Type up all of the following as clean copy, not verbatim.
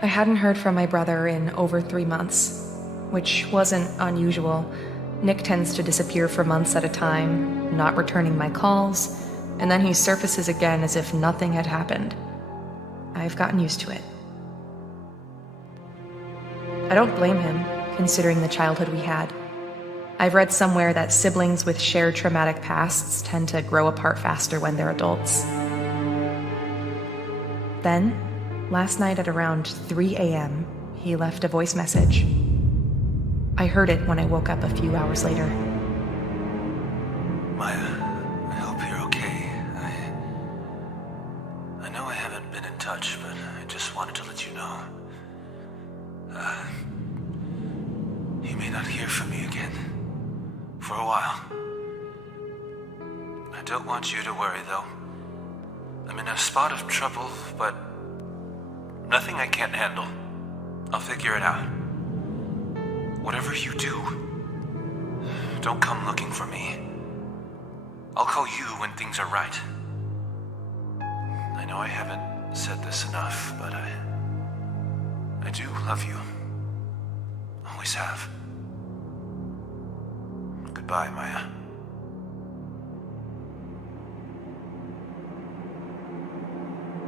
I hadn't heard from my brother in over 3 months, which wasn't unusual. Nick tends to disappear for months at a time, not returning my calls, and then he surfaces again as if nothing had happened. I've gotten used to it. I don't blame him, considering the childhood we had. I've read somewhere that siblings with shared traumatic pasts tend to grow apart faster when they're adults. Then, last night at around 3 a.m., he left a voice message. I heard it when I woke up a few hours later. Maya, I hope you're okay. I know I haven't been in touch, but I just wanted to let you know. You may not hear from me again. For a while. I don't want you to worry, though. I'm in a spot of trouble, but nothing I can't handle. I'll figure it out. Whatever you do, don't come looking for me. I'll call you when things are right. I know I haven't said this enough, but I do love you. Always have. Goodbye, Maya.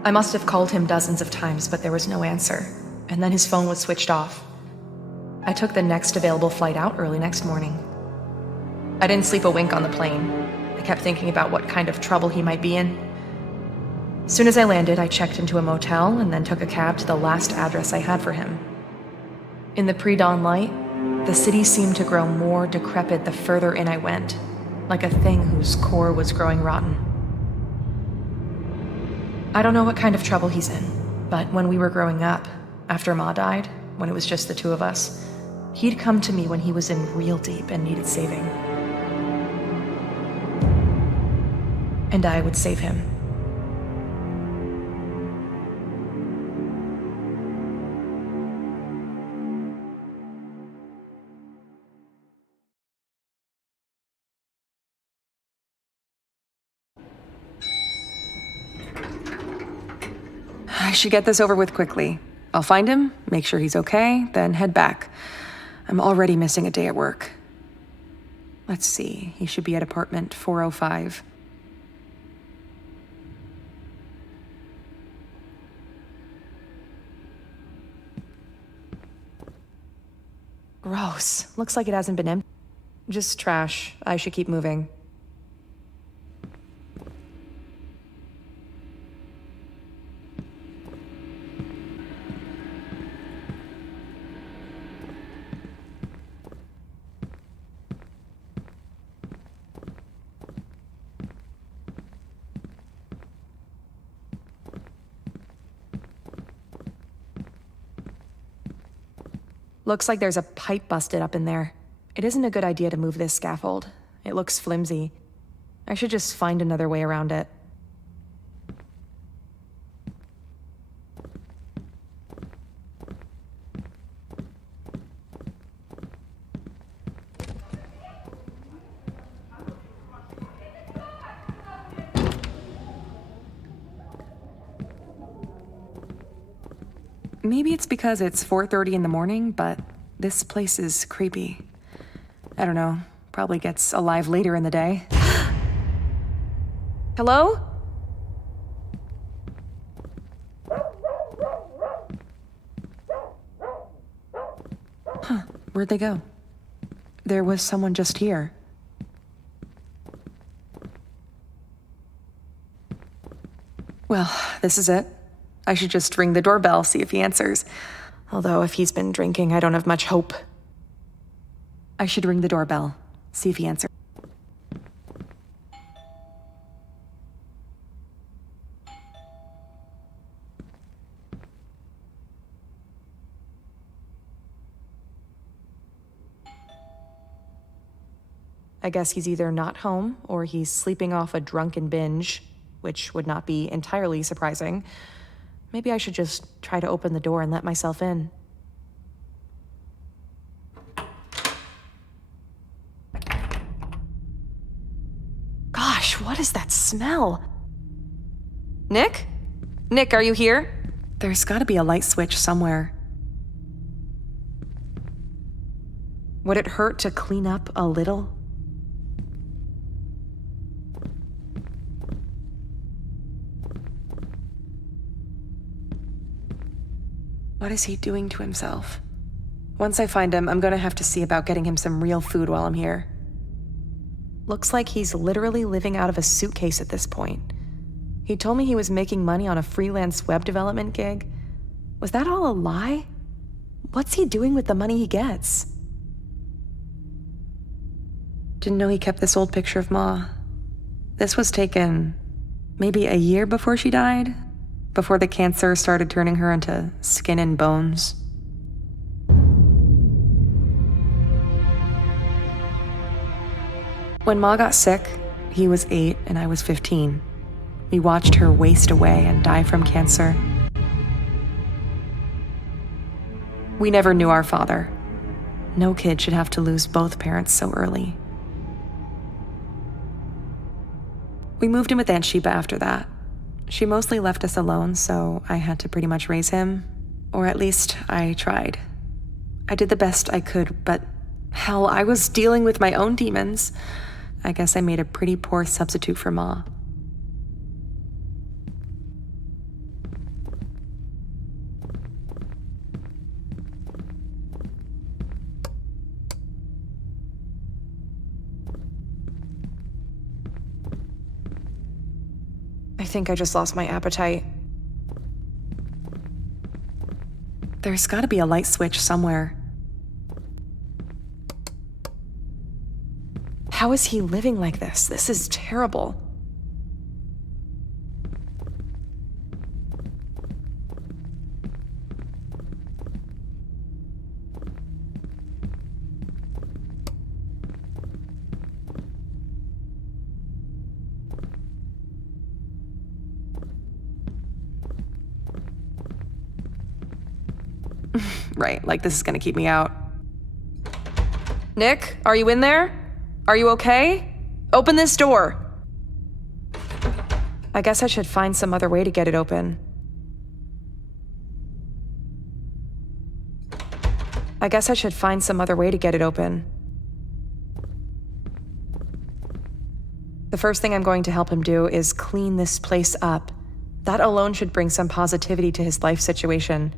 I must have called him dozens of times, but there was no answer, and then his phone was switched off. I took the next available flight out early next morning. I didn't sleep a wink on the plane. I kept thinking about what kind of trouble he might be in. As soon as I landed, I checked into a motel and then took a cab to the last address I had for him. In the pre-dawn light, the city seemed to grow more decrepit the further in I went, like a thing whose core was growing rotten. I don't know what kind of trouble he's in, but when we were growing up, after Ma died, when it was just the two of us, he'd come to me when he was in real deep and needed saving. And I would save him. I should get this over with quickly. I'll find him, make sure he's okay, then head back. I'm already missing a day at work. Let's see, he should be at apartment 405. Gross. Looks like it hasn't been empty. Just trash. I should keep moving. Looks like there's a pipe busted up in there. It isn't a good idea to move this scaffold. It looks flimsy. I should just find another way around it. Maybe it's because it's 4:30 in the morning, but this place is creepy. I don't know, probably gets alive later in the day. Hello? Huh, where'd they go? There was someone just here. Well, this is it. I should just ring the doorbell, see if he answers. Although if he's been drinking, I don't have much hope. I should ring the doorbell, see if he answers. I guess he's either not home or he's sleeping off a drunken binge, which would not be entirely surprising. Maybe I should just try to open the door and let myself in. Gosh, what is that smell? Nick? Nick, are you here? There's gotta be a light switch somewhere. Would it hurt to clean up a little? What is he doing to himself? Once I find him, I'm gonna have to see about getting him some real food while I'm here. Looks like he's literally living out of a suitcase at this point. He told me he was making money on a freelance web development gig. Was that all a lie? What's he doing with the money he gets? Didn't know he kept this old picture of Ma. This was taken maybe a year before she died, before the cancer started turning her into skin and bones. When Ma got sick, he was 8 and I was 15. We watched her waste away and die from cancer. We never knew our father. No kid should have to lose both parents so early. We moved in with Aunt Sheba after that. She mostly left us alone, so I had to pretty much raise him. Or at least I tried. I did the best I could, but hell, I was dealing with my own demons. I guess I made a pretty poor substitute for Ma. I think I just lost my appetite. There's gotta be a light switch somewhere. How is he living like this? This is terrible. Right, like this is gonna keep me out. Nick, are you in there? Are you okay? Open this door. I guess I should find some other way to get it open. The first thing I'm going to help him do is clean this place up. That alone should bring some positivity to his life situation.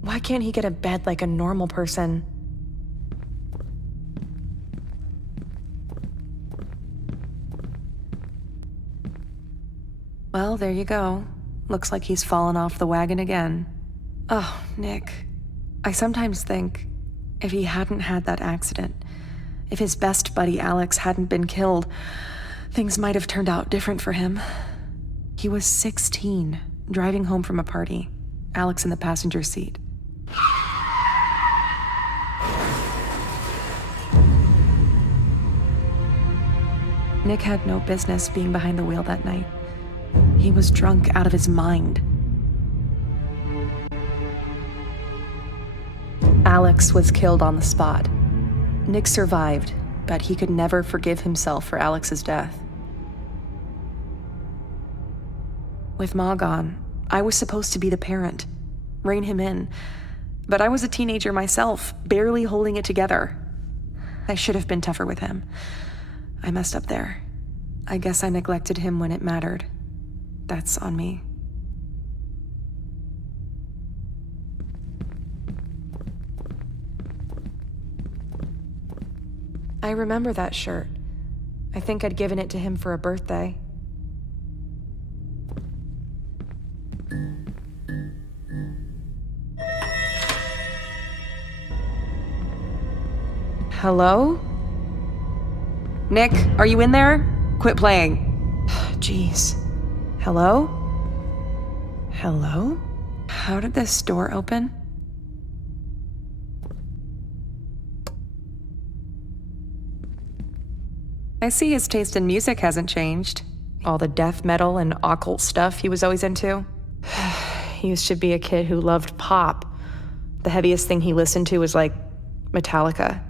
Why can't he get a bed like a normal person? Well, there you go. Looks like he's fallen off the wagon again. Oh, Nick. I sometimes think, if he hadn't had that accident, if his best buddy Alex hadn't been killed, things might have turned out different for him. He was 16, driving home from a party, Alex in the passenger seat. Nick had no business being behind the wheel that night. He was drunk out of his mind. Alex was killed on the spot. Nick survived, but he could never forgive himself for Alex's death. With Ma gone, I was supposed to be the parent, rein him in. But I was a teenager myself, barely holding it together. I should have been tougher with him. I messed up there. I guess I neglected him when it mattered. That's on me. I remember that shirt. I think I'd given it to him for a birthday. Hello? Nick, are you in there? Quit playing. Jeez. Hello? Hello? How did this door open? I see his taste in music hasn't changed. All the death metal and occult stuff he was always into. He used to be a kid who loved pop. The heaviest thing he listened to was like Metallica.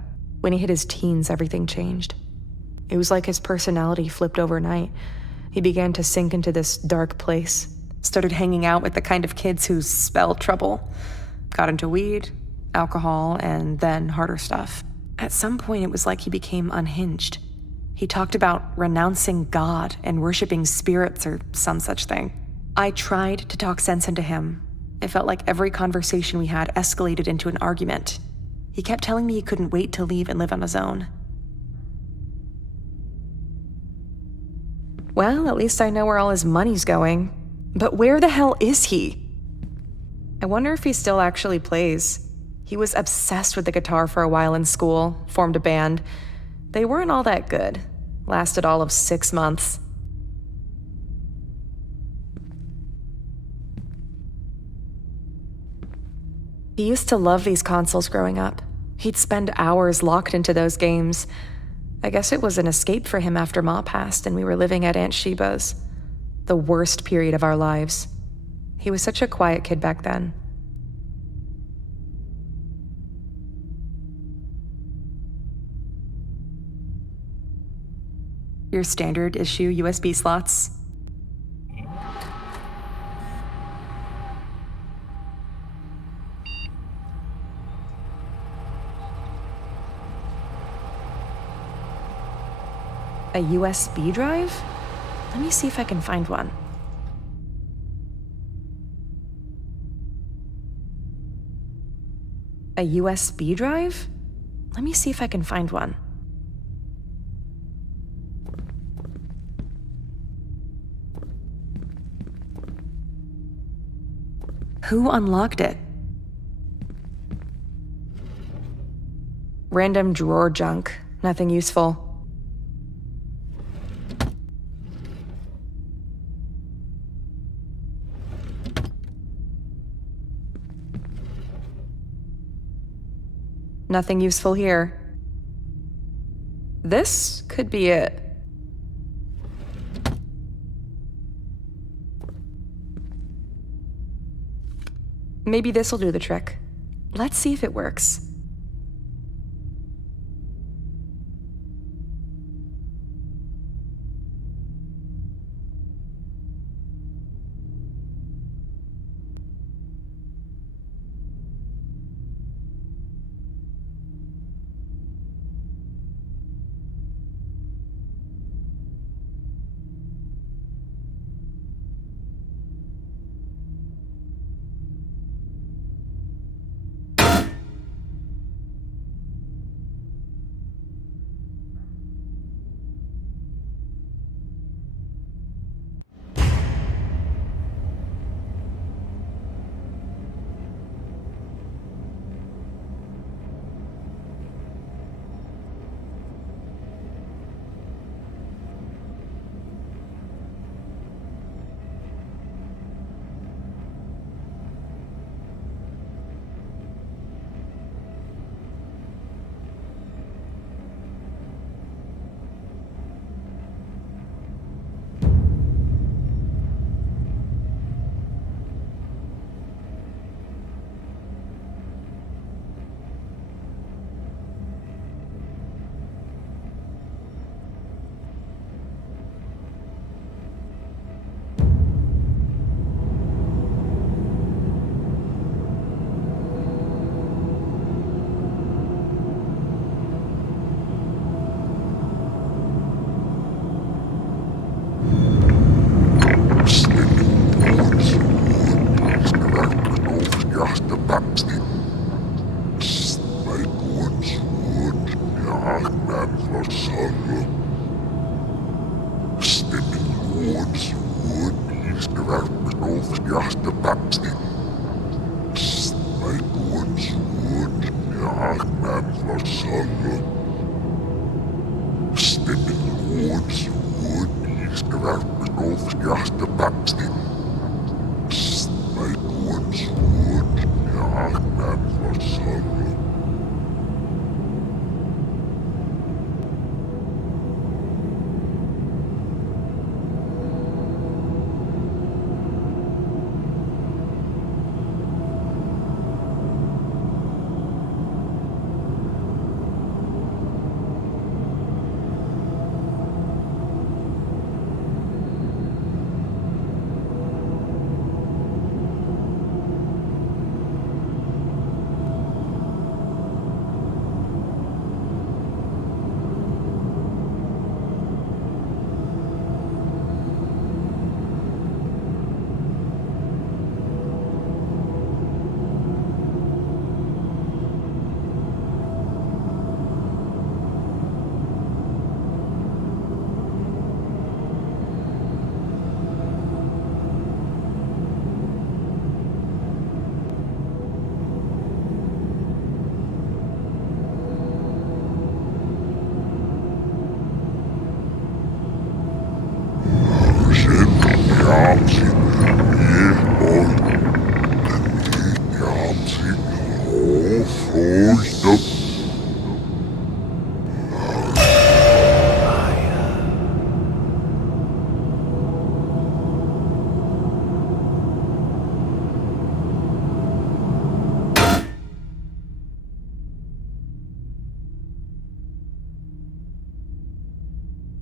When he hit his teens, everything changed. It was like his personality flipped overnight. He began to sink into this dark place, started hanging out with the kind of kids who spell trouble, got into weed, alcohol, and then harder stuff. At some point, it was like he became unhinged. He talked about renouncing God and worshiping spirits or some such thing. I tried to talk sense into him. It felt like every conversation we had escalated into an argument. He kept telling me he couldn't wait to leave and live on his own. Well, at least I know where all his money's going. But where the hell is he? I wonder if he still actually plays. He was obsessed with the guitar for a while in school, formed a band. They weren't all that good. Lasted all of 6 months. He used to love these consoles growing up. He'd spend hours locked into those games. I guess it was an escape for him after Ma passed and we were living at Aunt Sheba's. The worst period of our lives. He was such a quiet kid back then. Your standard issue USB slots. A USB drive? Let me see if I can find one. A USB drive? Let me see if I can find one. Who unlocked it? Random drawer junk. Nothing useful. Nothing useful here. This could be it. Maybe this'll do the trick. Let's see if it works.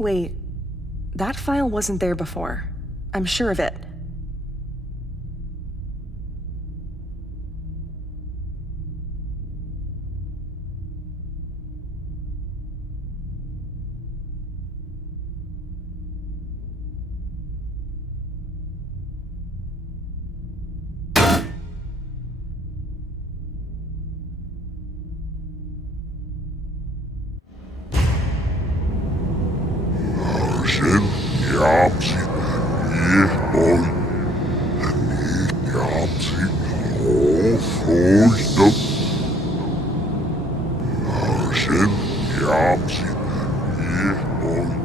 Wait, that file wasn't there before. I'm sure of it. Sen jaapsi miehtoi, niin jaapsi hoofroista. Sen jaapsi miehtoi.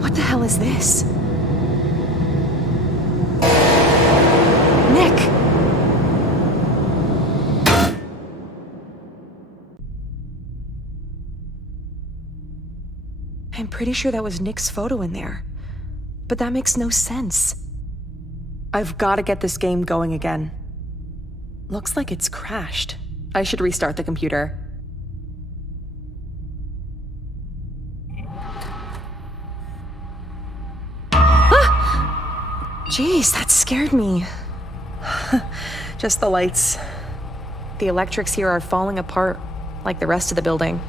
What the hell is this? Nick! I'm pretty sure that was Nick's photo in there. But that makes no sense. I've got to get this game going again. Looks like it's crashed. I should restart the computer. Jeez, that scared me. Just the lights. The electrics here are falling apart, like the rest of the building.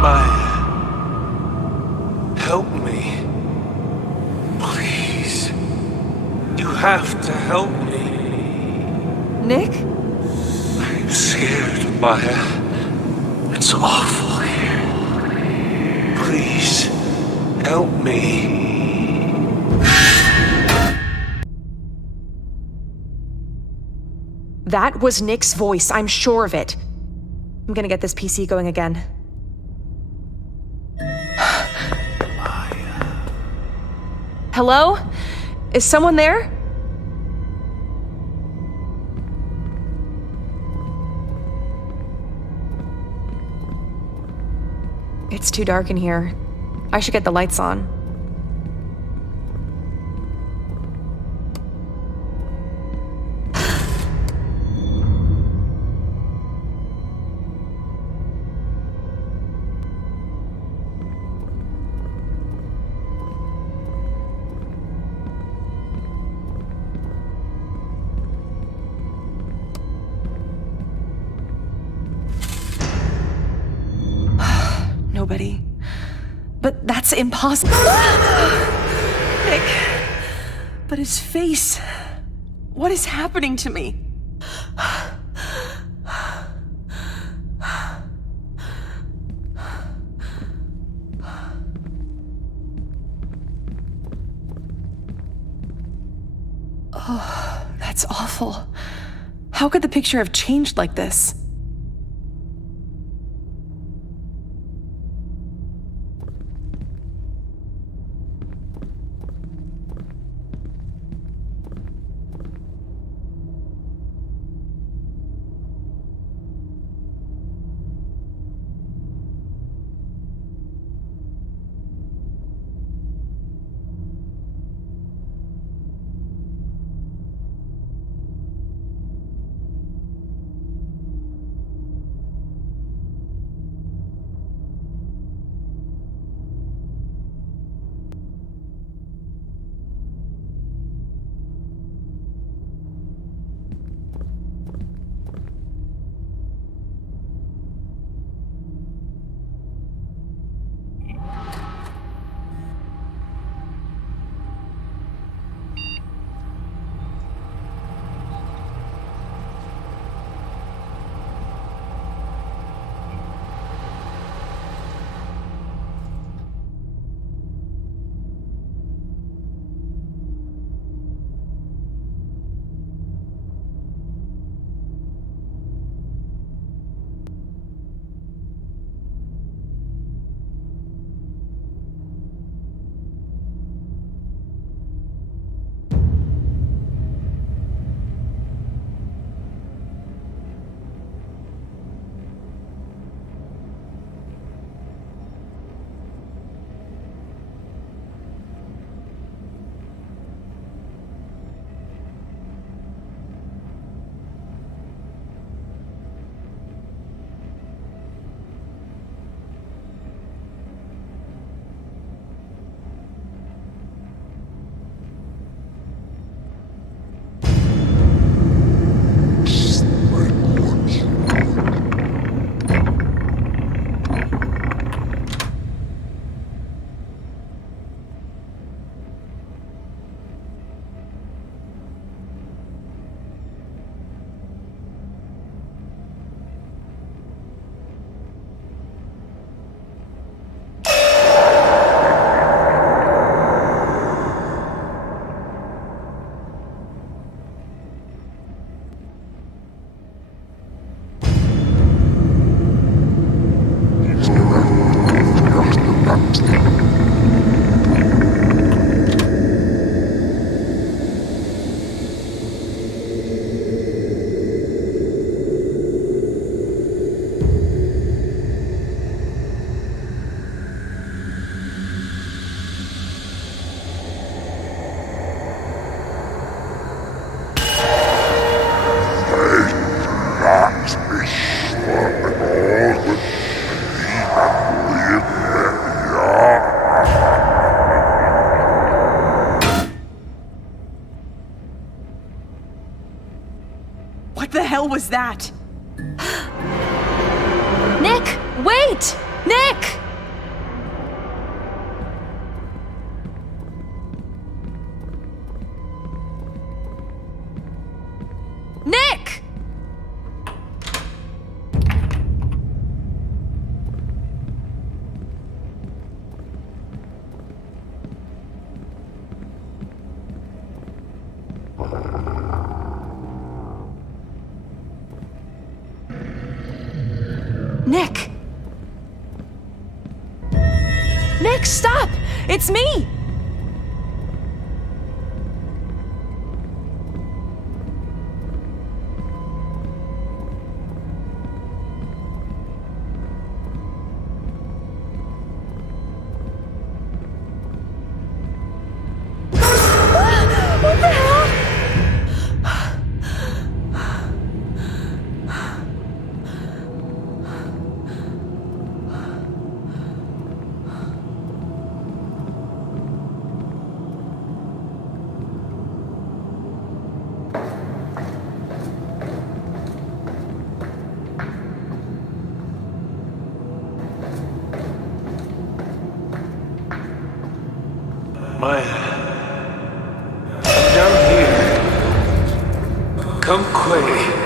Maya, help me. Please. You have to help me. Nick? I'm scared, Maya. It's awful here. Please, help me. That was Nick's voice, I'm sure of it. I'm gonna get this PC going again. Hello? Is someone there? It's too dark in here. I should get the lights on. Nobody. But that's impossible. Nick. But his face. What is happening to me? Oh, that's awful. How could the picture have changed like this? What the hell was that? Nick, wait! Nick! Nick! Nick! Nick, stop! It's me! What the hell? Maya, I'm down here. Come quick.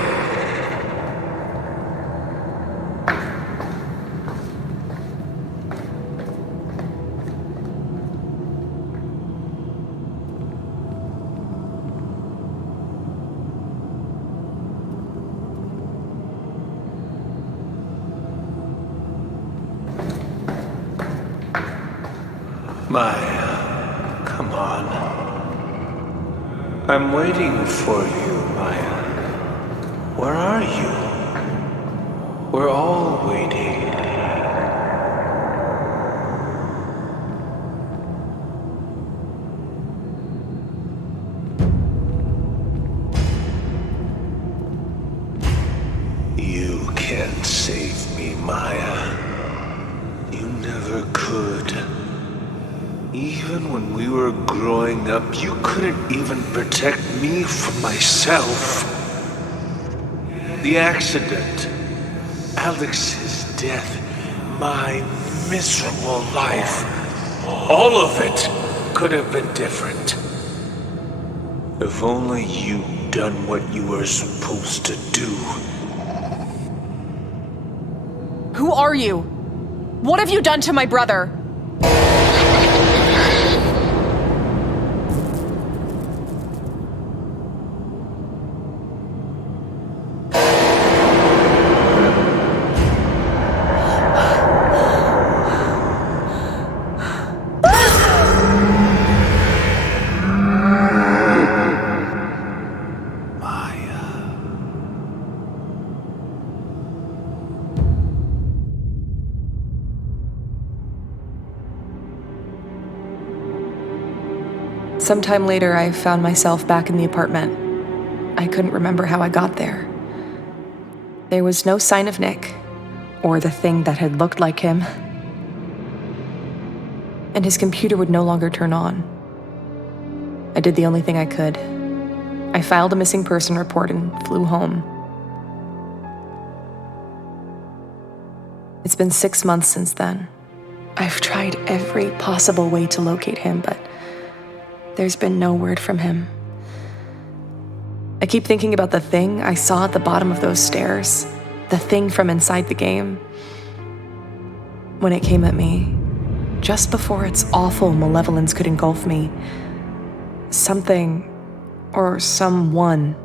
Maya, come on. I'm waiting for you, Maya. Where are you? We're all waiting. You can't save me, Maya. You never could. Even when we were growing up, you couldn't even protect me from myself. The accident, Alex's death, my miserable life, all of it could have been different. If only you'd done what you were supposed to do. Who are you? What have you done to my brother? Sometime later, I found myself back in the apartment. I couldn't remember how I got there. There was no sign of Nick, or the thing that had looked like him. And his computer would no longer turn on. I did the only thing I could. I filed a missing person report and flew home. It's been 6 months since then. I've tried every possible way to locate him, but there's been no word from him. I keep thinking about the thing I saw at the bottom of those stairs, the thing from inside the game. When it came at me, just before its awful malevolence could engulf me, something or someone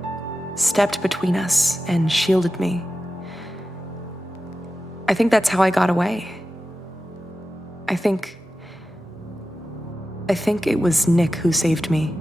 stepped between us and shielded me. I think that's how I got away. I think it was Nick who saved me.